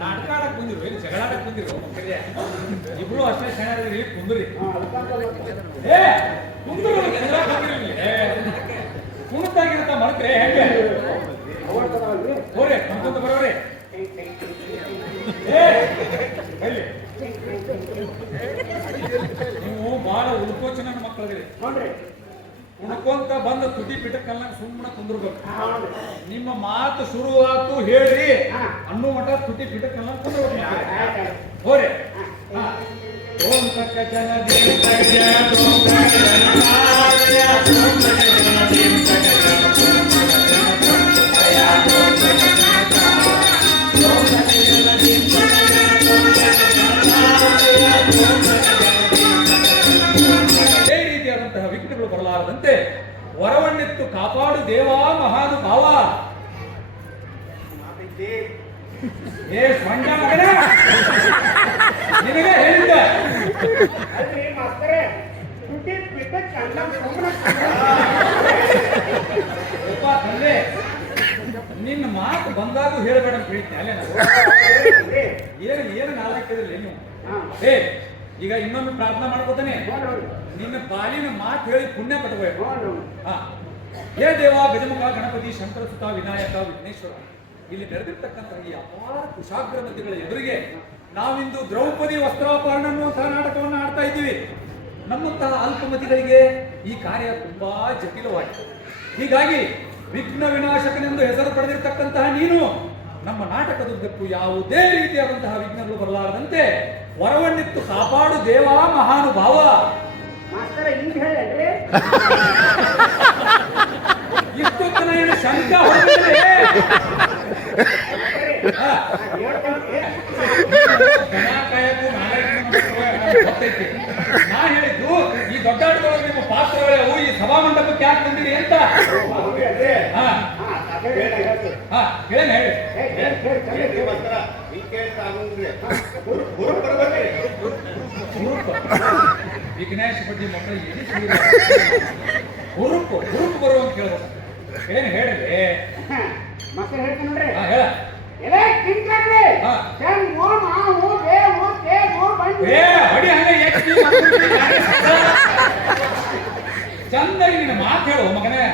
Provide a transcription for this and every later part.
ನಾಟಕ ಕುಂದಿರು ಇಲ್ಲಿ ಜಗಳಾಟ ಕುಂದಿರು ಇಬ್ರು ಅಷ್ಟೇ ಚೆನ್ನಾಗಿ ಕುಂದ್ರಿ ಕುಣಿತಾಗಿರತ್ತ ಮಾಡ್ತೀರಿ ಹೆಂಗೆ ಹೋರಿ ಕುಂತ ಬರೋರಿ ನೀವು ಬಹಳ ಉಳ್ಕೋಚನ ಮಕ್ಕಳಿದ್ರಿ ನೋಡ್ರಿ ಉಣ್ಕೊಂತ ಬಂದ ತುಟಿ ಪಿಟಕಲ್ಲ ಸುಮ್ಮನೆ ಕುಂದ್ರಬೇಕು ನಿಮ್ಮ ಮಾತು ಶುರು ಆತು ಹೇಳ್ರಿ ಅನ್ನೋ ಮಠ ತುಟಿ ಪಿಟಕಲ್ಲ ಕುಂದ್ರಬೇಕು ಹೋರಿ ಓಂ ತಕ್ಕ ಜನ ವಿಘ್ನಗಳು ಬರಲಾರದಂತೆ ವರವನ್ನೆತ್ತು ಕಾಪಾಡು ದೇವಾ ಮಹಾನುಭಾವ. ಏ ಸ್ವಂಡ ಮಗನ ನಿನಗೆ ಹೇಳಿದ್ದ ತಂದೆ ನಿನ್ನ ಮಾತು ಬಂದಾಗ ಹೇಳಬೇಡ ಅಂತ ಹೇಳ್ತೀನಿ ಅಲ್ಲೇ ನಾನು ಏನು ನಾಲ್ಕಿದ್ರಲ್ಲಿ ನೀವು ಏ ಈಗ ಇನ್ನೊಂದು ಪ್ರಾರ್ಥನಾ ಮಾಡ್ಕೋತಾನೆ ನಿನ್ನ ಬಾಲಿನ ಮಾತು ಹೇಳಿ ಪುಣ್ಯ ಪಟ್ಕೋಬೇಕು. ಹೇ ದೇವ ಗಜಮುಖ ಗಣಪತಿ ಶಂಕರ ಸುತ ವಿನಾಯಕ ವಿಘ್ನೇಶ್ವರ ಇಲ್ಲಿ ನಡೆದಿರ್ತಕ್ಕಂಥ ಈ ಅಪಾರ ಕುಶಾಗ್ರ ಮಧ್ಯಗಳ ಎದುರಿಗೆ ನಾವಿಂದು ದ್ರೌಪದಿ ವಸ್ತ್ರಾಪಹರಣ ಅನ್ನುವಂತಹ ನಾಟಕವನ್ನು ಆಡ್ತಾ ಇದ್ದೀವಿ. ನಮ್ಮಂತಹ ಅಲ್ಪಮತಿಗಳಿಗೆ ಈ ಕಾರ್ಯ ತುಂಬಾ ಜಟಿಲವಾಗಿದೆ. ಹೀಗಾಗಿ ವಿಘ್ನ ವಿನಾಶಕನೆಂದು ಹೆಸರು ಪಡೆದಿರ್ತಕ್ಕಂತಹ ನೀನು ನಮ್ಮ ನಾಟಕದುದ್ದಕ್ಕೂ ಯಾವುದೇ ರೀತಿಯಾದಂತಹ ವಿಘ್ನಗಳು ಬರಲಾರದಂತೆ ವರವನ್ನಿತ್ತು ಕಾಪಾಡು ದೇವಾ ಮಹಾನುಭಾವ. ಇಷ್ಟೊತ್ತನ ಏನು ಶಂಕ ಗೊತ್ತೈತಿ. ನಾ ಹೇಳಿದ್ದು ಈ ದೊಡ್ಡಾಟದೊಳಗೆ ನಿಮ್ಮ ಪಾತ್ರಗಳು ಈ ಸಭಾ ಮಂಟಪಕ್ಕೆ ಯಾಕೆ ಬಂದಿರಿ ಅಂತ. ವಿಘ್ನೇಶ್ ಬಡ್ಡಿ ಮಕ್ಕಳಿಗೆ ಹುರುಪು ಬರುವಂತ ಕೇಳ್ಬೇಕು. ಏನ್ ಹೇಳಿದೆ ಮಕ್ಕಳು ಹೇಳ್ತೀನಿ ನೋಡ್ರಿ. ಹೇಳ ಚಂದಾಗಿ ನಿನ್ನ ಮಾತು ಹೇಳು ಮಗನೇ.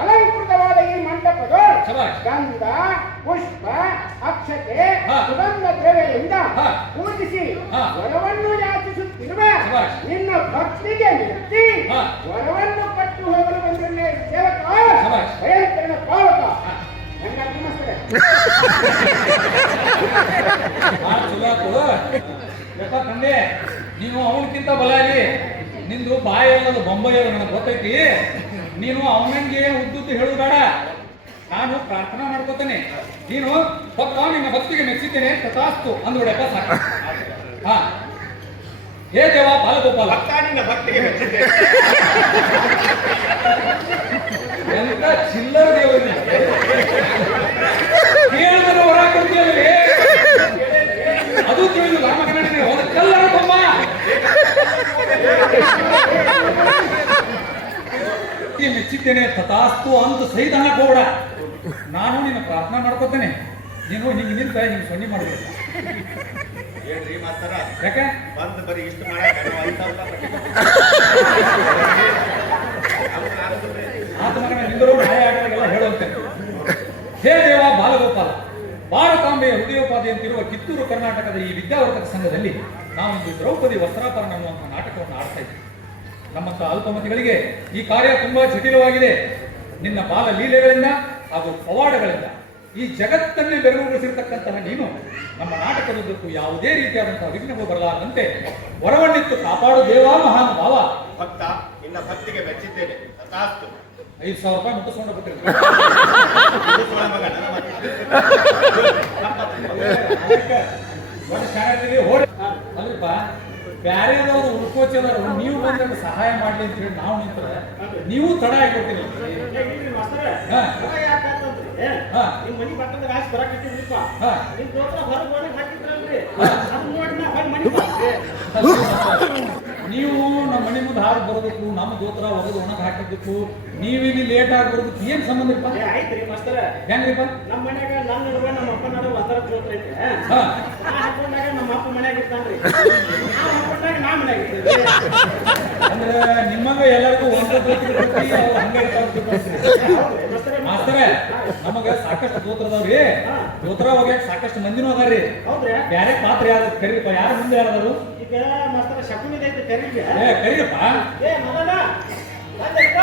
ಅಲಂಕೃತವಾದ ಈ ಮಂಟಪದ ಗಂಧ ಪುಷ್ಪ ಅಕ್ಷತೆ ಸುಗಂಧ ದ್ರವ್ಯದಿಂದ ಪೂಜಿಸಿ ವರವನ್ನು ಯಾಚಿಸುತ್ತಿರುವ ನಿನ್ನ ಭಕ್ತಿಗೆ ಮೆಚ್ಚಿ ವರವನ್ನು ಕಟ್ಟು ಹೋಗಲು ಬಂದಿರಲೇ ಸೇವಕ ಭಯಂಕರನ ಪಾವಕ ತಂದೆ. ನೀನು ಅವನಕ್ಕಿಂತ ಬಲಾಗಿ ನಿಂದು ಬಾಯಿ ಅನ್ನೋದು ಬೊಂಬೈ ನನಗೆ ಗೊತ್ತೈತಿ. ನೀನು ಅವನಂಗೆ ಉದ್ದುದ್ದು ಹೇಳುದು ಬೇಡ. ನಾನು ಪ್ರಾರ್ಥನಾ ಮಾಡ್ಕೋತೇನೆ, ನೀನು ಭಕ್ತ ನಿನ್ನ ಭಕ್ತಿಗೆ ಮೆಚ್ಚಿದ್ದೇನೆ ತಥಾಸ್ತು ಅಂದ್ಬಿಡಪ್ಪ ಸಾಕು. ಹಾ, ಹೇ ದೇವ ಬಾಲಗೋಪಾಲ, ನಿನ್ನ ಭಕ್ತಿಗೆ ಮೆಚ್ಚಿದ್ದೇನೆ. ಎಂತ ಚಿಲ್ಲರ ದೇವರು, ಕೇಳಿದ್ರೆ ಹೊರ ಕೊಡ್ತೀಯಲ್ವೇ? ಅದು ತಿಳಿದು ರಾಮಕನ್ನಡಿಗೆ ಹೊರಗೆಲ್ಲರ ತುಂಬ ಮೆಚ್ಚಿದ್ದೇನೆ ತಥಾಸ್ತು ಅಂತ ಸಹಿತ ಹೋಗ್ಬೇಡ. ನಾನು ನಿನ್ನ ಪ್ರಾರ್ಥನಾ ಮಾಡ್ಕೋತೇನೆ, ನೀನು ಹಿಂಗೆ ನಿಂತ ಹಿಂಗೆ ಸೊನ್ನೆ ಮಾಡಬೇಕು. ಏನ್ರಿ ಮಾಸ್ತರ, ಯಾಕೆ ಬಂದು ಬರೀ ಇಷ್ಟು ಮಾಡಕ್ಕೆ ಆತ ಮಗನ ನಿಂದರು ನ್ಯಾಯ ಆಟಗೆಲ್ಲ ಹೇಳುವಂತೆ. ಹೇ ದೇವ ಬಾಲಗೋಪಾಲ, ಭಾರತಾಂಬೆಯ ಹೃದಯೋಪಾಧಿ ಅಂತಿರುವ ಕಿತ್ತೂರು ಕರ್ನಾಟಕದ ಈ ವಿದ್ಯಾವರ್ಧಕ ಸಂಘದಲ್ಲಿ ನಾವೊಂದು ದ್ರೌಪದಿ ವಸ್ತ್ರಾಪರಣ ಅನ್ನುವಂಥ ನಾಟಕವನ್ನು ಆಡ್ತಾ ಇದ್ದೀವಿ. ನಮ್ಮಂಥ ಅಲ್ಪಮತಿಗಳಿಗೆ ಈ ಕಾರ್ಯ ತುಂಬಾ ಜಟಿಲವಾಗಿದೆ. ನಿನ್ನ ಬಾಲ ಲೀಲೆಗಳಿಂದ ಹಾಗೂ ಪವಾಡಗಳಿಂದ ಈ ಜಗತ್ತನ್ನೇ ಬೆರಗುಗೊಳಿಸಿರ್ತಕ್ಕಂತಹ ನೀನು ನಮ್ಮ ನಾಟಕದುದ್ದಕ್ಕೂ ಯಾವುದೇ ರೀತಿಯಾದಂತಹ ವಿಘ್ನಗಳು ಬರಲಾರದಂತೆ ಹೊರವನ್ನಿತ್ತು ಕಾಪಾಡು ದೇವ ಮಹಾನುಭಾವ. ಭಕ್ತ ನಿನ್ನ ಭಕ್ತಿಗೆ ಮೆಚ್ಚಿದ್ದೇನೆ ತಥಾಸ್ತು. 5,000 ರೂಪಾಯಿ ಮುಟ್ಟಿಸ್ಕೊಂಡು ಬಿಟ್ಟಿರ್ತೀನಿ. ಅಲ್ರಿಪ್ಪ, ಬ್ಯಾರೆದವರು ಉಳ್ಕೋಚದವರು ನೀವು ಬಂದ್ರೆ ಸಹಾಯ ಮಾಡ್ಲಿ ಅಂತ ಹೇಳಿ ನಾವು ನಿಂತಾರೆ, ನೀವು ತಡ ಆಗಿಕೊಡ್ತೀನಿ. ನಿಮ್ ಮನಿ ಬಟ್ಟದ ಆಸೆ ಬರಾಕಿಟ್ಟಿದ್ರಿಪ್ಪ, ನಿಮ್ ದೋತ್ರ ಹೊರಗೆ ಒಳಗೆ ಹಾಕಿದ್ರಲ್ರಿ, ಅದನ್ನ ನೋಡಿ ನಾ ಹೊರಗೆ ಮನಿ ಬಂದೆ. ನೀವು ನಮ್ಮ ಮನೆ ಮುಂದೆ ಹಾರು ಬರೋದಕ್ಕೂ ನಮ್ಮ ದೋತ್ರ ಒಗೆದು ಒಣಗ ಹಾಕಿದ್ದಕ್ಕೂ ನೀವಿಲ್ಲಿ ಲೇಟ್ ಆಗಿ ಬರೋದಕ್ಕೆ ಏನ್ ಸಂಬಂಧ ಇಪ್ಪ? ಆಯ್ತ್ರಿ ಮಾಸ್ತರ, ಹೆಂಗ್ರಿಪ್ಪ? ನಮ್ಮ ಮನ್ಯಾಗ ನನ್ನ ನಡುವೆ ನಮ್ಮ ಅಪ್ಪ ನಡುವೆ ಒಂದರ ದೋತ್ರ ಐತೆ. ನಾ ಹಾಕೊಂಡಾಗ ನಮ್ಮ ಅಪ್ಪ ಮನ್ಯಾಗ ಇರ್ತಾನ್ರಿ, ನಾ ಹಾಕೊಂಡಾಗ ನಾ ಮನ್ಯಾಗ ಇರ್ತೀವಿ. ಅಂದ್ರೆ ನಿಮ್ಮಂಗ ಎಲ್ಲರಿಗೂ ಒಂದೇ ದೋತ್ರ ಹಂಗೆ ಮಾಸ್ತರೇ, ನಮಗ ಸಾಕಷ್ಟು ದೋತ್ರದವ್ರಿ, ದೋತ್ರ ಹೋಗ್ಯಾಕ ಸಾಕಷ್ಟು ಮಂದಿನೂ ಅದಾರ್ರಿ. ಹೌದ್ರಿ? ಬ್ಯಾರೆ ಪಾತ್ರ ಯಾರು ಕರೀರಪ್ಪ, ಯಾರು ಮುಂದೆ ಯಾರದಾರು? ಈಗ ಮಾಸ್ತರ ಶಕುನಿದೈತೆ ಕರೀಗೆ. ಕರೀರಪ್ಪ. ಏ ಮಗನ ಬಂದೈತ?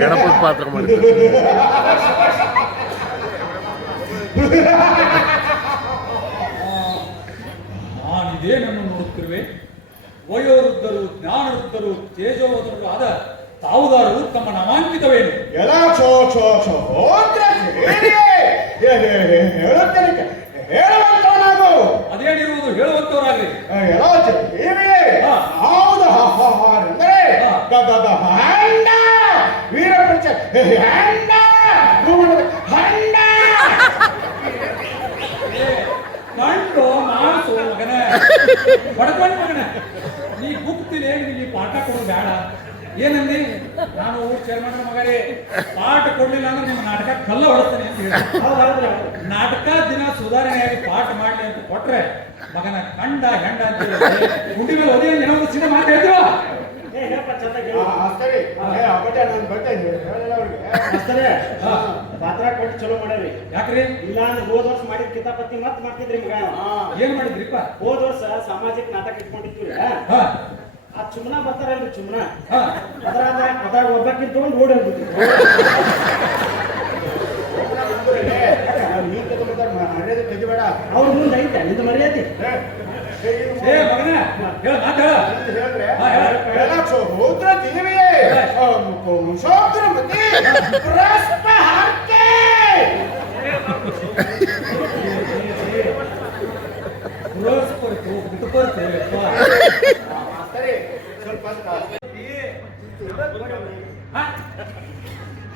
ಗಣಪತಿ ಪಾತ್ರ ಮಾಡಿದ್ದಾರೆ. ನಾನಿದೇನನ್ನು ನೋಡುತ್ತಿರುವೆ? ವಯೋವೃದ್ಧರು, ಜ್ಞಾನವೃದ್ಧರು, ತೇಜೋವೃದ್ಧರು ಆದ ತಾವುದಾರರು ತಮ್ಮ ನಾಮಾಂಕಿತವೇನು? ಎಲ್ಲ ಚೋ ಚೋ ಚೋ ಹೇಳುವಂತವನಾಗು. ಅದೇನಿರುವುದು ಹೇಳುವಂತವರಾಗ್ಲಿ. ಎಲ್ಲ ಹೌದೆಂದರೆ ವೀರಪರಿಚ ಹಂಡ ಕಂಡು ಮಾಡಿಸು ಮಗನ, ಪಡ್ಕೊಂಡು ಮಗನ. ನೀ ಗುಪ್ತಿಲೆ ನಿಮಗೆ ಪಾಠ ಕೊಡೋದು ಬೇಡ. ಏನಂದಿ? ನಾನು ಊರ್ ಚೇರ್ಮನ್ ಮಗರೇ, ಪಾಠ ಕೊಡ್ಲಿಲ್ಲ ಅಂದ್ರೆ ನಿಮ್ಮ ನಾಟಕ ಕಲ್ಲ ಹೊಡ್ತೇನೆ ಅಂತ ಹೇಳಿ. ನಾಟಕ ದಿನ ಸುಧಾರಣೆಯಾಗಿ ಪಾಠ ಮಾಡ್ಲಿ ಅಂತ ಕೊಟ್ರೆ ಮಗನ ಕಂಡ ಹೆಂಡ ಅಂತ ಗುಂಡಿ ಮೇಲೆ ಒದೇ ಏನೋ ಸಿನ ಮಾತು ಹೇಳ್ತೀವ. ಪಾತ್ರ ಕೊಟ್ಟು ಚಲೋ ಮಾಡ್ಯಾರಿ. ಯಾಕ್ರಿ? ಇಲ್ಲ ಅಂದ್ರೆ ಹೋದ ವರ್ಷ ಮಾಡಿದ ಕಿತಾಪತಿ ಮತ್ ಮಾಡ್ತಿದ್ರಿ ಮಗ. ಏನ್ ಮಾಡಿದ್ರಿಪ್ಪ? ಹೋದ ವರ್ಷ ಸಾಮಾಜಿಕ ನಾಟಕ ಇಟ್ಕೊಂಡಿದ್ವಿ. ಆ ಚುಮ್ನ ಬರ್ತಾರಲ್ರಿ, ಚುಮ್ನ ಅದ್ರಾಗ ಒಬ್ಬಾಕಿನ್ ತಗೊಂಡು ಓಡಿ ಹೋಗ್ಬಿಟ್ಟು ಮರ್ಯಾದೆ ತೆಗಿಬೇಡ. ಅವ್ರ ಮುಂದೆ ಐತೆ ನಿಂದು ಮರ್ಯಾದೆ. ಏ ಮಗನ ಹೇಳ ಮಾತು ಹೇಳ. ಸಹೋದ್ರ ದೇವಿಯೇ ಸಹೋದ್ರ ಮತಿ ಪ್ರಸ್ಪ ಹಾರ್ಕೆ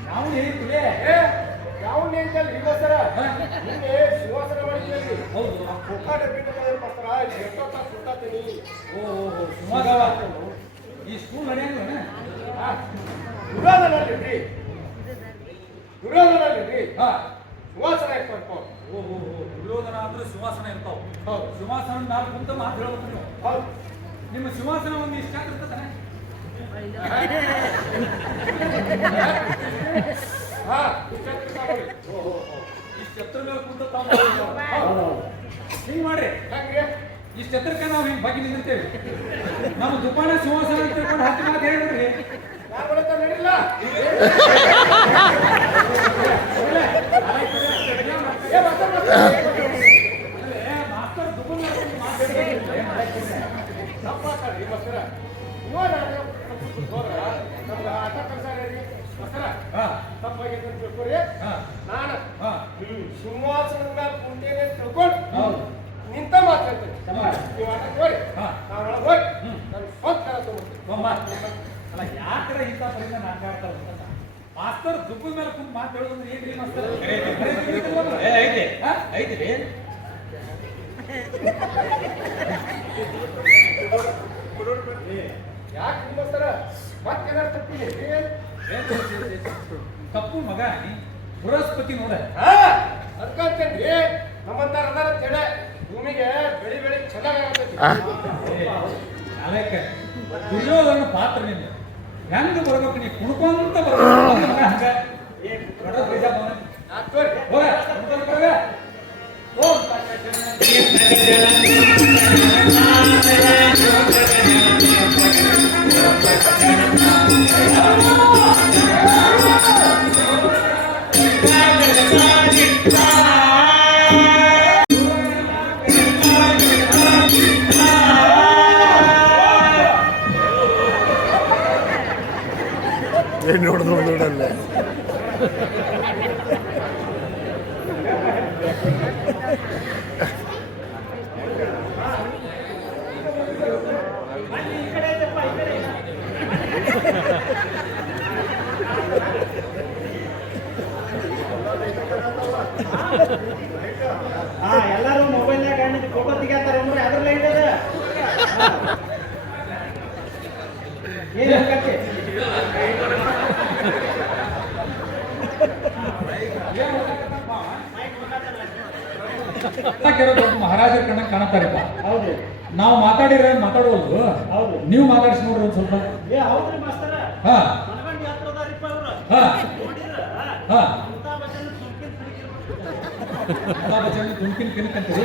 ನಾವು ಹೇಳ್ತೀವಿ ಯಾವ ನೇಂತಲ್ಲಿ ಸರ ನಿನ್ನೆ ಶಿವಾಸನ ಮಾಡಿದ್ವಿ. ಹೌದು. ಮುಖಾಟ ಬಿಟ್ಟು ಎಷ್ಟೊತ್ತ ಸುತ್ತಾತೀನಿ. ಓ ಸುಮಾಗವ ಈ ಸ್ಕೂಲ್ ನಡೆಯಂಗಿಲ್ಲ. ದುರಾದನಲ್ಲಿ ದುರಾದನಲ್ಲಿ ಸುವಾಸನ ಇಟ್ಕೊಂಡು. ಓಹೋ ಒಂದು ಸಿಂಹಾಸನ ಇರ್ತಾವ. ಹೌದು. ಸಿಂಹಾಸನ ಮ್ಯಾಲ ಕುಂತ ಮಾತು ಹೇಳ್ಬೇಕು ನೀವು. ಹೌದು. ನಿಮ್ಮ ಸಿಂಹಾಸನ ಒಂದು ಇಷ್ಟ ಇರ್ತದೆ. ಹಾ ಇಷ್ಟ ಎತ್ತರ ಮೇಲೆ ಕುಂತ ಹೌದು. ಹಿಂಗ್ ಮಾಡ್ರಿ. ಹಂಗೆ ಇಷ್ಟ ಎತ್ತರಕ್ಕೆ ನಾವು ಹಿಂಗ್ ಬಗ್ಗೆ ನಿಂತಿರ್ತೇವೆ. ನಮ್ಮ ದುಕಾನ ಸಿಂಹಾಸನ ಅಂತ ತಿಳ್ಕೊಂಡು 10 ಮಾತು ಹೇಳಿದ್ರಿ. ಯಾರು ಬರುತ್ತಾ ನಡಿಲ್ಲ ಮಾಸ್ತರ್ ದುಕಾನ್ ಮಾತಾಡಿದ್ರೆ ತಪ್ಪಾಗ್ತದೆ ಬಸ್ಸರ ಇವಾಗ ಹೋದ್ರ ನಮ್ಗೆ ಆಟ ಕಲ್ಸಾರಿ ಬಸ್ಸರ ಹಾ ತಪ್ಪಾಗೈತೆ ಅಂತ ತಿಳ್ಕೊರಿ ಹಾ ನಾನು ಹಾ ಸಿಂಹಾಸನದ ಮೇಲೆ ಕುಂತೇನೆ ಅಂತ ತಿಳ್ಕೊಂಡು ಹೌದು. ನಿಂತ ಮಾತಾಡ್ತೇನೆ ನೀವು ಆಟ ಹೋರಿ ಹಾ. ನಾವು ಒಳಗೆ ಹೋಗಿ ನಾನು ಸ್ವಂತ ಕರ ತಗೊಂಡ್ತೀನಿ ಬೊಮ್ಮ. ಅಲ್ಲ ಯಾಕರ ಇಂಥ ಪರಿಣಾಮ ನಾಟಾಡ್ತಾರ ಮಾಸ್ತರ್ ದುಬ್ಬದ ಮೇಲೆ ಕುಂತ ಮಾತು ಹೇಳೋದಂದ್ರೆ ಏನ್ರಿ ಮಾಸ್ತರ್? ಐತಿ ಹಾ? ಐತಿ ರೀ ಯಾಕೆ ನಿಮ್ಮಸ್ತರ ಮತ್ತೇನಾರು ತಪ್ಪಿದೆ ತಪ್ಪು ಮಗ ನೀ ಬೃಹಸ್ಪತಿ ನೋಡ. ಅದಕ್ಕಂತೇನ್ರಿ ನಮ್ಮಂತಾರ ಅದಾರ ತೆಡೆ ಭೂಮಿಗೆ ಬೆಳಿ ಬೆಳಿ ಚೆನ್ನಾಗಾಗತೈತಿ ಅದಕ್ಕೆ ದುರ್ಯೋಧನ ಪಾತ್ರ ನಿಂದ ಹೆಂಗ ಬರ್ಬೇಕು ನೀ ಕುಣ್ಕೊಂತ ಬರ್ಬೇಕು ಹಂಗ ದೊಡ್ಡ ಬೀಜ ಬಂದ. ಆಗ್ತೋರಿ ಹೋಗ ಕುಣ್ಕೊಂತ ಬರ್ಗ. ಓಂ ಏನು ನೋಡಿದ್ರು ನೋಡಲ್ಲೇ ಈ ಕಡೆ ಐತಪ್ಪ ಈ ಕಡೆ ಎಲ್ಲರೂ ಮೊಬೈಲ್ನಾಗ ಗಂಡ ಫೋಟೋ ತೆಗಿತಾರ ಅಂದ್ರೆ ಅದ್ರಲ್ಲ ಇದ್ದದ ಏನು ಕಟ್ಟಿ ಕೆಲವು ದೊಡ್ಡ ಮಹಾರಾಜರ ಕಣ್ಣ ಕಾಣತಾರಿಪ್ಪ. ಹೌದು ನಾವು ಮಾತಾಡಿರ ಮಾತಾಡೋದು ಹೌದು ನೀವು ಮಾತಾಡಿಸಿ ನೋಡ್ರಿ ಒಂದ್ ಸ್ವಲ್ಪ. ಏ ಹೌದ್ರಿ ಮಾಸ್ತರ ಹಾ ಮನಗಂಡಿ ಹತ್ರ ಅದಾರಿಪ್ಪ ಅವ್ರು ಹಾ ನೋಡಿದ್ರ ಹಾ ಅಮಿತಾಬ್ ಬಚ್ಚನ್ ಸುಮ್ಕಿನ್ ತುಮ್ಕಿನ ಕಿನ್ಕಂತೀರಿ.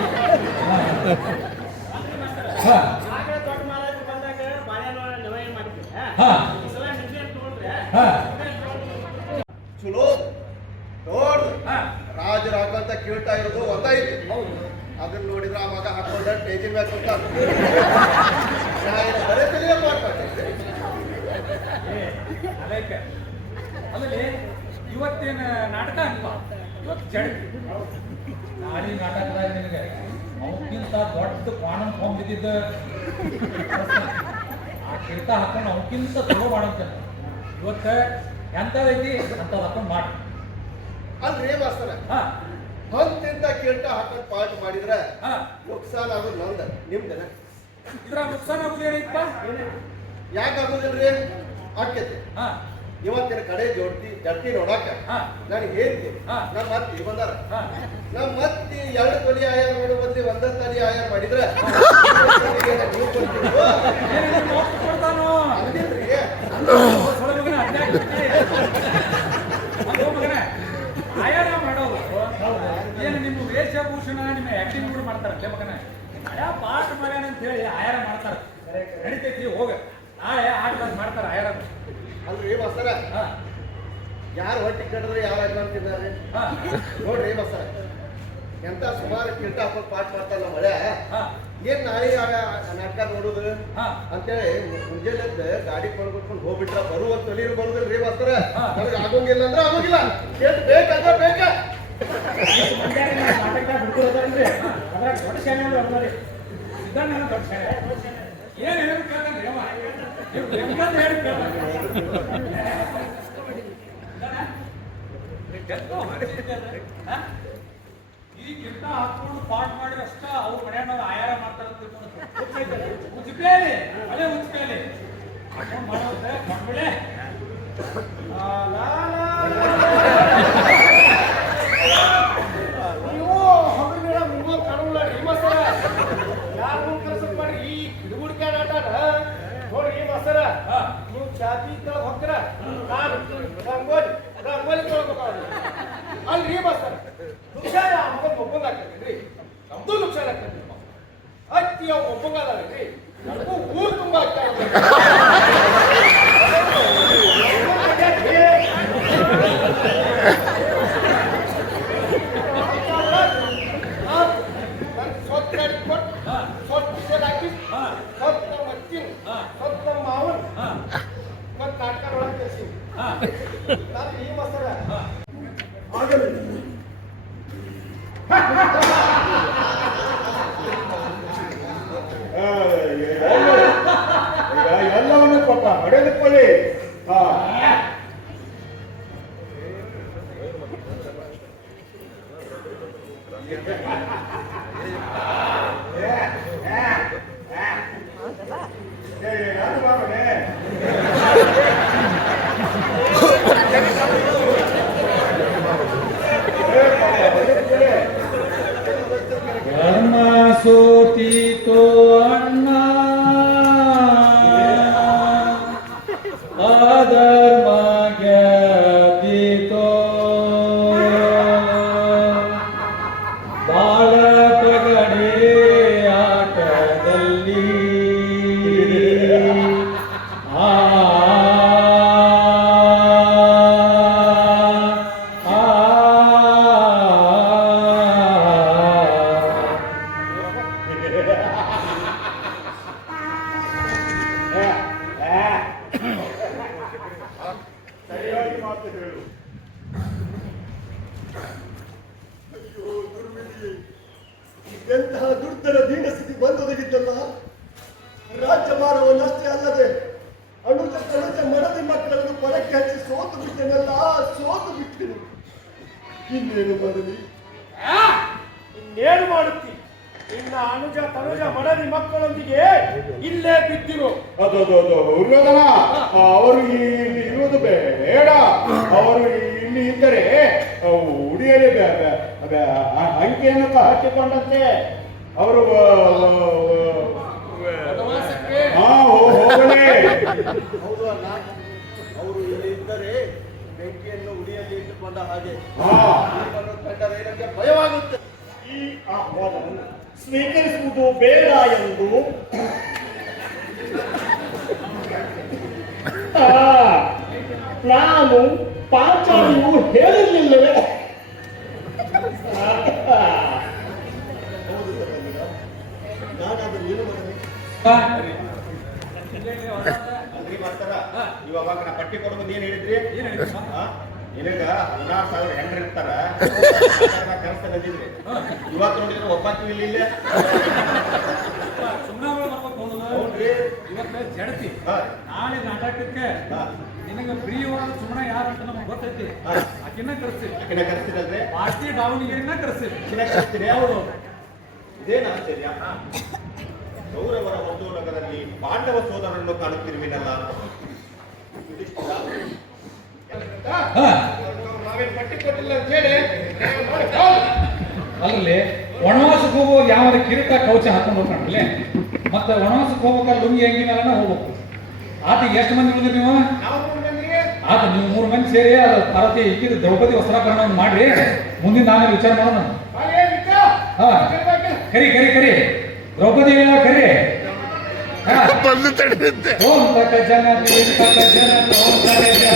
ಅಲ್ರಿ ಮಾಸ್ತರ ಹಾ ಆಗ ದೊಡ್ಡ ಮಹಾರಾಜ ಬಂದಾಗ ಬಾಳೆಹಣ್ಣು ನವಯನ್ ಮಾಡಿದ್ವಿ ಹಾ ಈ ಸಲ ನಿಜ ತಗೊಂಡ್ರೆ ಹಾ ಚಲೋ ನೋಡ್ ಹಾ ರಾಜರಾಗಂತ ಕೇಳ್ತಾ ಇರೋದು ಒಂದೈತಿ. ಅದನ್ನ ನೋಡಿದ್ರೆ ಆ ಮಗ ಹಾಕೊಂಡ ಟೇಜಿನ ಮ್ಯಾಗ ಕೂತಾನ. ಬರೇ ತಲೆಯ ಮಾಡ್ತಾರೆ. ಅದಕ್ಕೆ ಆಮೇಲೆ ಇವತ್ತೇನು ನಾಟಕ ಅನ್ಪ ಇವತ್ತು ಜಡ್ ನಾಳೆ ನಾಟಕದಾಗ ನಿನಗೆ ಅವಕ್ಕಿಂತ ದೊಡ್ಡ ಕ್ವಾಣನ್ ಫಾರ್ಮ್ ಬಿದ್ದಿದ್ದ ಆ ಕಿರ್ತ ಹಾಕೊಂಡು ಅವಕ್ಕಿಂತ ಚಲೋ ಮಾಡಂತ ಇವತ್ತು ಎಂಥದೈತಿ ಅಂಥದ್ದು ಹಾಕೊಂಡು ಮಾಡಿ. ಅಲ್ರಿ ಮಾಸ್ತರ ಹಾ ಹೊಂತಿಂತ ಕೇಳ್ಟ ಹಾಕೊಂಡ್ ಪಾಠ ಮಾಡಿದ್ರ ಹಾ ನುಕ್ಸಾನ್ ಆಗೋದು ನಂದ ನಿಮ್ದನ ಇದ್ರ ನುಕ್ಸಾನ್ ಆಗುದು ಏನೈತಪ್ಪ? ಯಾಕೆ ಆಗೋದಿಲ್ರಿ ಆಕೇತಿ. ಹಾ ಇವತ್ತಿನ ಕಡೆ ಜಡ್ತಿ ನೋಡಾಕ ಹಾ ನನಗೆ ಹೇಳ್ತಿ ಹಾ. ನಮ್ಮ ಅತ್ತಿ ಬಂದಾರ. ಹಾ ನಮ್ಮ ಅತ್ತಿ 2 ತೊಲಿ ಆಯಾರ ಮಾಡೋ ಬದ್ಲಿ 1 ತಲಿ ಆಯಾರ ಮಾಡಿದ್ರ ನೀವು ಕೊಡ್ತೀರೋ ಏನೇನು ಒತ್ತು ಕೊಡ್ತಾನೋ ಅಂದಿಲ್ರಿ. ಸೊಳ್ಳೆ ಮಗನ ಅಡ್ಡಾಡಿ ಅದು ಮಗನ ಆಯಾರ ಮಾಡೋದು ಏನು ನಿಮ್ಮ ವೇಷಭೂಷಣ ನಿಮ್ಮ ಆಕ್ಟಿಂಗ್ ಕೂಡ ಮಾಡ್ತಾರಲ್ಲ ಮಗನ ಹಳೆ ಪಾಠ ಮಾಡ್ಯಾನ ಅಂತ ಹೇಳಿ ಆಯಾರ ಮಾಡ್ತಾರ. ನಡಿತೈತಿ ಹೋಗ ನಾಳೆ ಆಟದಾಗ ಮಾಡ್ತಾರ ಆಯಾರ. ಅಲ್ರಿ ಮಾಸ್ತರ ಹಾ ಯಾರು ಹೊಟ್ಟಿ ಕಡಿದ್ರೆ ಯಾವ ಅಂತಿದ್ದಾರೆ ಹಾ ನೋಡ್ರಿ ಮಾಸ್ತರ ಎಂತ ಸುಮಾರು ಕಿರ್ಟ ಹಾಕೊಂಡು ಪಾಠ ಮಾಡ್ತಾರ ನಮ್ಮ ಮಳೆ ಹಾ ಏನ್ ನಾಳೆ ನಾಟಕ ನೋಡುದು ಹಾ ಅಂತೇಳಿ ಮುಂಜಾನೆ ಗಾಡಿ ಕೊಂಡ್ಕೊಂಡು ಹೋಗ್ಬಿಟ್ರ ಬರುವಂತ ತೊಲೀರು ಬರುದಿಲ್ರಿ ಮಾಸ್ತರ ಹಾ. ನನಗೆ ಆಗೋಂಗಿಲ್ಲ ಅಂದ್ರೆ ಆಗೋಂಗಿಲ್ಲ ಕೇಟ್ ಬೇಕಾದ ಬೇಕ ನಾಟಕ ಬಿಡ್ಕೊಡೋದ್ರಿ ಅದ್ರಾಗ ದೊಡ್ಡ ಶಾಲೆ ಅಂದ್ರೆ ಅದ್ರಿ ಇದ್ದಾನೆ ದೊಡ್ಡ ಶಾಲೆ ಏನು ಹೇಳಿ ಕೇಳ್ತಾನೆ ಅವ ನೀವು ಬೇಕಾದ ಹೇಳಿ ಈ ಕಿಟ್ಟ ಹಾಕೊಂಡು ಪಾಠ ಮಾಡಿದ್ರೆ ಅಷ್ಟ ಅವ್ರ ಮನೆಯವ್ರು ಆಯಾರ ಮಾಡ್ತಾರಂತ ಉಚ್ಚಿಪೇಲಿ ಅದೇ ಉಚ್ಚಿಪೇಲಿ ಹಾಕೊಂಡು ಮಾಡೋದ್ರೆ ಕಂಡ್ಬಿಡೆ ನೀವು ಹೊರಗಡೆ ಮುಂಗೋಲ್ ಕಾಣುಲ್ಲ ಚಾಪಿ ತೊಳಗ್ ಹೋಗ್ತಾರ ನಾನು ರಂಗೋಲಿ ತೊಳಗೋದು ಅಲ್ರಿ ಬಸ್ತಾರ ನುಕ್ಷಾಯ ಮಗನ್ ಒಪ್ಪಂಗಾಗ್ತೈತ್ರಿ ನಮ್ದು ನುಕ್ಷಾಯ ಆಗ್ತೈತಿ ಅತ್ತಿ ಅವ್ ಒಪ್ಪಂಗಾದ್ರಿ ನನಗೂ ಊರು ತುಂಬಾ ಎಲ್ಲವನ್ನೂ ಕೊಟ್ಟ ಹೊಡೆದುಕೊಳ್ಳಿ. ಧರ್ಮ ಸೋತಿತೋ ಅಣ್ಣ ಅಧರ್ಮ ಗೆದ್ದಿತೋ ಬಾಳ ಪಗಡೆ ಆಟದಲ್ಲಿ ಆ ಸರಿಯಾಗಿ ಮಾತು ಹೇಳು. ಅಯ್ಯೋ ದುರ್ವಿಧಿ, ಎಂತಹ ದುರ್ಧರ ದೀನಸ್ಥಿತಿ ಬಂದೊದಗಿದ್ದಲ್ಲ. ರಾಜ್ಯಭಾರವನ್ನಷ್ಟೇ ಅಲ್ಲದೆ ಅನುಜ ಮಡದಿ ಮಕ್ಕಳನ್ನು ಪರಕ್ಕೆ ಹಚ್ಚಿ ಸೋತು ಬಿಟ್ಟೆನಲ್ಲ, ಸೋತು ಬಿಟ್ಟೆನು. ಇನ್ನೇನು ಮಾಡಲಿ? ಇನ್ನೇನು ಮಾಡುತ್ತಿ? ಇನ್ನ ಅನುಜ ತನುಜ ಮಡದಿ ಮಕ್ಕಳೊಂದಿಗೆ ಇಲ್ಲೇ ಬಿದ್ದಿರು. ಉರ್ಯೋಧನ, ಅವರು ಇಲ್ಲಿ ಇರುವುದು ಬೇಡ. ಅವರು ಇಲ್ಲಿ ಇದ್ದರೆ ಉಡಿಯಲ್ಲಿ ಅಂಕೆಯನ್ನು ಹಾಕಿಕೊಂಡಂತೆ ಅವರು ಹೋಗಲೇ. ಹೌದು ಅಲ್ಲ, ಅವರು ಇಲ್ಲಿ ಇದ್ದರೆ ಬೆಂಕಿಯನ್ನು ಉಡಿಯಲ್ಲಿ ಇಟ್ಟುಕೊಂಡ ಹಾಗೆ ನಿಮ್ಮನ್ನು ಕಂಡರೆ ನನಗೆ ಭಯವಾಗುತ್ತೆ. ಈ ಆಹ್ವಾನವನ್ನು ಸ್ವೀಕರಿಸುವುದು ಬೇಡ ಎಂದು ನಾನು ಪಾಂಚಾಲಿಯು ಹೇಳಿರಲಿಲ್ಲವೇ? ನಾನಾದರೂ ಏನು ಮಾಡಲಿ? ಅಲ್ರಿ ಮಾಡ್ತಾರ ಇವಾಗ ನಾ ಪಟ್ಟಿ ಕೊಡೋದು ಏನ್ ಹೇಳಿದ್ರಿ? ನಿನಗ 16,000 ಹೆಂಡ್ರು ಇರ್ತಾರ, ಕೆಲಸ ನಂದಿದ್ರಿ. ಇವತ್ತು ನೋಡಿದ್ರೆ ಒಬ್ಬಾಕಿ ಇಲ್ಲ. ಹೌದ್ರಿ, ಇವತ್ತು ಜಡತಿ ನಾಳೆ ನಾಟಕಕ್ಕೆ ನಿನಗೆ ಪ್ರಿಯವಾದ ಸುಮ್ಮನೆ ಯಾರು ಅಂತ ನಮ್ಗೆ ಗೊತ್ತೈತಿ. ಆಕಿನ ಕರೆಸ್ತೀವಿ, ಆಕಿನ ಕರೆಸ್ತೀರಲ್ರಿ? ಪಾರ್ಟಿ ದಾವಣಗೆರೆನ ಕರೆಸ್ತೀವಿ. ಆಕಿನ ಕರೆಸ್ತೀರಿ? ಹೌದು. ಇದೇನ ಆಶ್ಚರ್ಯ? ಕೌರವರ ಒಂದು ನಗರದಲ್ಲಿ ಪಾಂಡವ ಸೋದರನ್ನು ಕಾಣುತ್ತಿರುವಿನಲ್ಲ. ನಾವೇನು ಪಟ್ಟಿ ಕೊಟ್ಟಿಲ್ಲ ಅಂತ ಹೇಳಿ ಅಲ್ಲಲ್ಲಿ ವನವಾಸಕ್ಕೆ ಹೋಗುವಾಗ ಯಾವ ಕಿರೀಟ ಕವಚ ಹಾಕೊಂಡು ಹೋಗ್ಕೊಂಡ್ಲೆ, ಮತ್ತೆ ವನವಾಸಕ್ಕೆ ಹೋಗ್ಬೇಕಾದ್ರೆ ಲುಂಗಿ ಅಂಗಿನೆಲ್ಲ ಹೋಗ್ಬೇಕು. ಆತ ಎಷ್ಟು ಮಂದಿ ಉಳಿದ್ರಿ ನೀವು? ಆತ ನೀವು 3 ಮಂದಿ ಸೇರಿ ಅದು ಪಾರ್ವತಿ ಇಕ್ಕಿದ ದ್ರೌಪದಿ ವಸ್ತ್ರಾಭರಣ ಮಾಡ್ರಿ. ಮುಂದಿನ ನಾನು ವಿಚಾರ ಮಾಡೋಣ. ಹಾ, ಕರಿ ಕರಿ ಕರಿ ದ್ರೌಪದಿ ಕರಿ. ಬಂದು ತಡೆಯುತ್ತೆ. ಓಂ ತಕ ಜನ ತಕ ಜನ ಓಂ ತಕ ಜನ.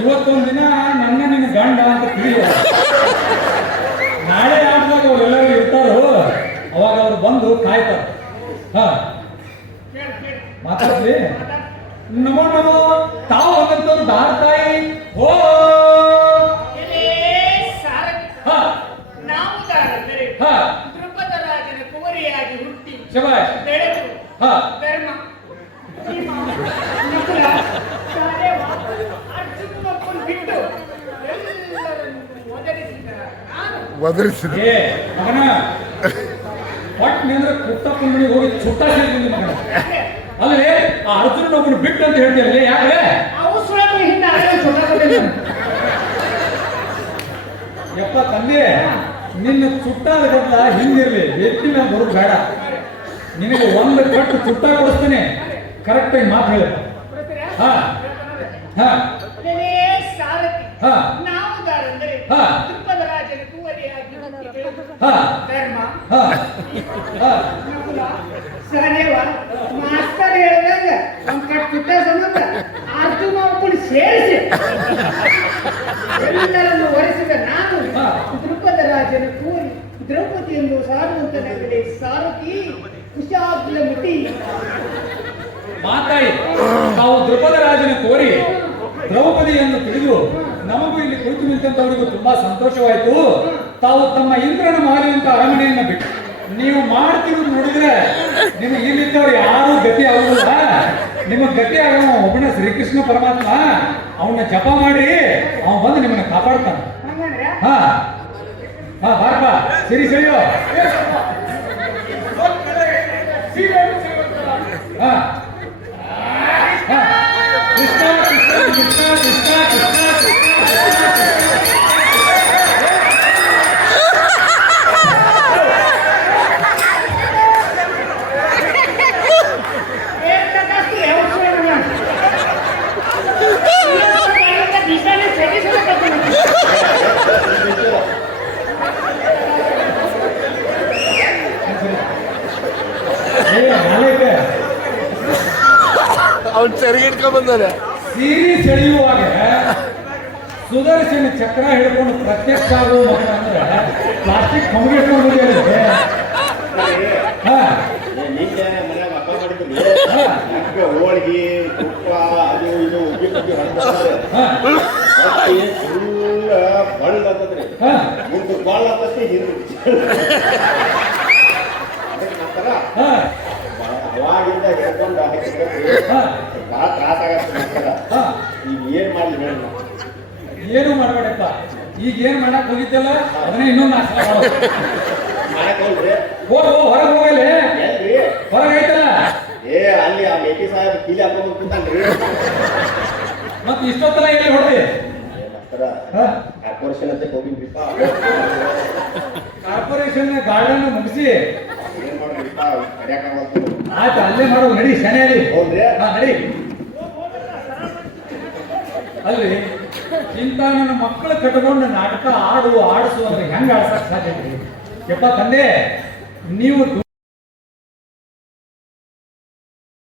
ಇವತ್ತೊಂದು ದಿನ ನನ್ನ ನಿನ್ನ ಗಂಡ ಅಂತ ತಿಳಿಯ. ನಾಳೆ ಆಟದಾಗ ಅವರೆಲ್ಲರೂ ಇರ್ತಾರೋ, ಅವಾಗ ಅವ್ರು ಬಂದು ಕಾಯ್ತಾರ. ಹಾ, ಮಾತಾಡ್ರಿ. ನಮೋ ನಮೋ, ತಾವು ಹೋಗಂತವ್ರು ದಾರ್ತಾಯಿ. ಓ ಹಾ ನಾವು ಹಾ ಒದರಿಸಿದೆ. ಏ ಮಗನ ಪಟ್ ನಿಂದ್ರೆ ಕುಟ್ಟಪ್ಪನ ಮನೆಗೆ ಹೋಗಿ ಚುಟ್ಟ ಸೇರ್ಕೊಂಡು ಮಗನ ಅಲ್ಲೇ ಆ ಅರ್ಜುನ ಒಬ್ಬನು ಬಿಟ್ಟು ಅಂತ ಹೇಳ್ತೀರಲ್ಲ ಯಾಕೆ ಯಪ್ಪ ತಂದೆ ನಿನ್ನ ಚುಟ್ಟಾದ ಬದಲ ಹಿಂದಿರ್ಲಿ ವ್ಯಕ್ತಿ ಮೇಲೆ ಬರೋದು ಬೇಡ ನಿನಗೆ ಒಂದು ಕಟ್ಟು ಚುಟ್ಟ ಕೊಡಿಸ್ತೇನೆ ಕರೆಕ್ಟಾಗಿ ಮಾತು ಹೇಳ ಹಾ ಹಾ ಸಾರಥಿ ಹಾ ನಾವುದಾರಂದ್ರೆ ಹಾ ತ್ರಿಪದ ರಾಜನ ಕುವರಿಯಾಗಿ ಹಾ ಧರ್ಮ ಹಾ ಹಾ ನಕುಲ ಸಹದೇವ ಮಾಸ್ತರ್ ಹೇಳಿದಾಗ ಒಂದ್ ಕಟ್ ಪುಟ್ಟ ಸಂಬಂಧ ಅರ್ಜುನ ಒಬ್ಬನು ಸೇರಿಸಿ ಎಲ್ಲರನ್ನು ವರಿಸಿದ ನಾನು ದ್ರುಪದ ರಾಜನ ಕೂರಿ ದ್ರೌಪದಿಯನ್ನು ಸಾರುವಂತನಾಗಲಿ ಸಾರಥಿ ಕುಶಾಗ್ರಮತಿ ಮಾತಾಡಿ ತಾವು ದ್ರುಪದ ರಾಜನ ಕೋರಿ ದ್ರೌಪದಿಯನ್ನು ತಿಳಿದು ನಮಗೂ ಇಲ್ಲಿ ಕುಳಿತು ನಿಂತವರಿಗೂ ತುಂಬಾ ಸಂತೋಷವಾಯಿತು. ತಾವು ತಮ್ಮ ಇಂದ್ರನ ಮಾರುವಂತ ಅರಮನೆಯನ್ನ ಬಿಟ್ಟು ನೀವು ಮಾಡ್ತಿರೋದು ನೋಡಿದ್ರೆ ನಿಮ್ಮ ಇಲ್ಲಿದ್ದವ್ರು ಯಾರು ಗತಿ ಆಗುದಿಲ್ಲ. ನಿಮಗೆ ಗತಿ ಆಗೋ ಒಬ್ಬನ ಶ್ರೀಕೃಷ್ಣ ಪರಮಾತ್ಮ ಅವನ್ನ ಜಪ ಮಾಡಿ ಅವನು ಬಂದು ನಿಮ್ಮನ್ನ ಕಾಪಾಡ್ತಾನೆ. ಹಂಗಂದ್ರೆ ಹಾ ಹಾ ಬಾರಪ್ಪ ಸರಿ ಸರಿಯೋ ಹಾ ಹಾ ಕೃಷ್ಣ ಕೃಷ್ಣ ಕೃಷ್ಣ ಕೃಷ್ಣ ಕೃಷ್ಣ ಅವ್ನು ಸರಿಗೆ ಇಟ್ಕೊಂಡ್ ಬಂದಾನೆ. ಸೀರೆ ಸೆಳೆಯುವಾಗ ಸುದರ್ಶನ ಚಕ್ರ ಹಿಡ್ಕೊಂಡು ಪ್ರತ್ಯಕ್ಷ ಆಗುವ ಮಗ ಅಂದ್ರೆ ಪ್ಲಾಸ್ಟಿಕ್ ಕೊಂಬೆ ಹಿಡ್ಕೊಂಡು ಬಂದಿರುತ್ತೆ. ಹಾ ನಿನ್ನೆ ಮನ್ಯಾಗ ಹಬ್ಬ ಮಾಡಿದ್ರಿ ಹಾ ಹೋಳಿಗೆ ತುಪ್ಪ ಅದು ಇದು ಉಗ್ಗಿ ಪುಗ್ಗಿ ಹೊಡ್ತಾರೆ ಹಾ ಫುಲ್ ಬಳ್ಳ ಅಂತದ್ರಿ ಹಾ ಮುಂದೆ ಬಾಳ ಆಗತ್ತೆ ಹಿಂದೆ ಅದಕ್ಕೆ ನಂತರ ಹಾ ಅವಾಗಿಂದ ಹಿಡ್ಕೊಂಡು ಹಾ ಭಾಳ ತ್ರಾಸ ಆಗತ್ತೆ ನಂತರ ಹಾ ಈಗ ಏನ್ ಮಾಡ್ಲಿ ಹೇಳಿ ನಾವು ಏನು ಮಾಡಬೇಡಪ್ಪ. ಈಗ ಏನ್ ಮಾಡಕ್ ಹೋಗಿದ್ದಲ್ಲ ಅದನ್ನೇ ಇನ್ನೊಂದು ನಾಶ ಮಾಡೋದು. ಮಾಡಕ್ ಹೋಗ್ರಿ ಹೋಗು ಹೊರಗೆ ಹೋಗಲಿ ಎಲ್ರಿ ಹೊರಗೆ ಐತಲ್ಲ ಏ ಅಲ್ಲಿ ಆ ಮೇಟಿ ಸಾಹೇಬ್ ಕೀಲಿ ಹಾಕೊಂಡ್ ಕೂತಾನ್ರಿ ಮತ್ತೆ ಇಷ್ಟೊತ್ತಲ ಎಲ್ಲಿ ಹೊಡ್ದಿ ನಂತರ ಹಾ ಕಾರ್ಪೊರೇಷನ್ ಅಂತ ಹೋಗಿದ್ರಿಪ್ಪ ಕಾರ್ಪೊರೇಷನ್ ಗಾರ್ಡನ್ ಮುಗಿಸಿ ಏನ್ ಮಾಡ್ರಿಪ್ಪ ಕಡ್ಯಾಕಾಗತ್ತು ಆಯ್ತು ಅಲ್ಲೇ ಮಾಡೋದು ನಡಿ ಶನಿ ಅಲ್ಲಿ ಹೌದ್ರಿ ಹಾ ನಡಿ ಅಲ್ರಿ ಇಂಥ ನನ್ನ ಮಕ್ಕಳು ಕಟ್ಕೊಂಡು ನಾಟಕ ಆಡಿಸು ಅಂದ್ರೆ ಹೆಂಗ ಆಡ್ಸಕ್ ಸಾಧ್ಯ ಯಪ್ಪ ತಂದೆ ನೀವು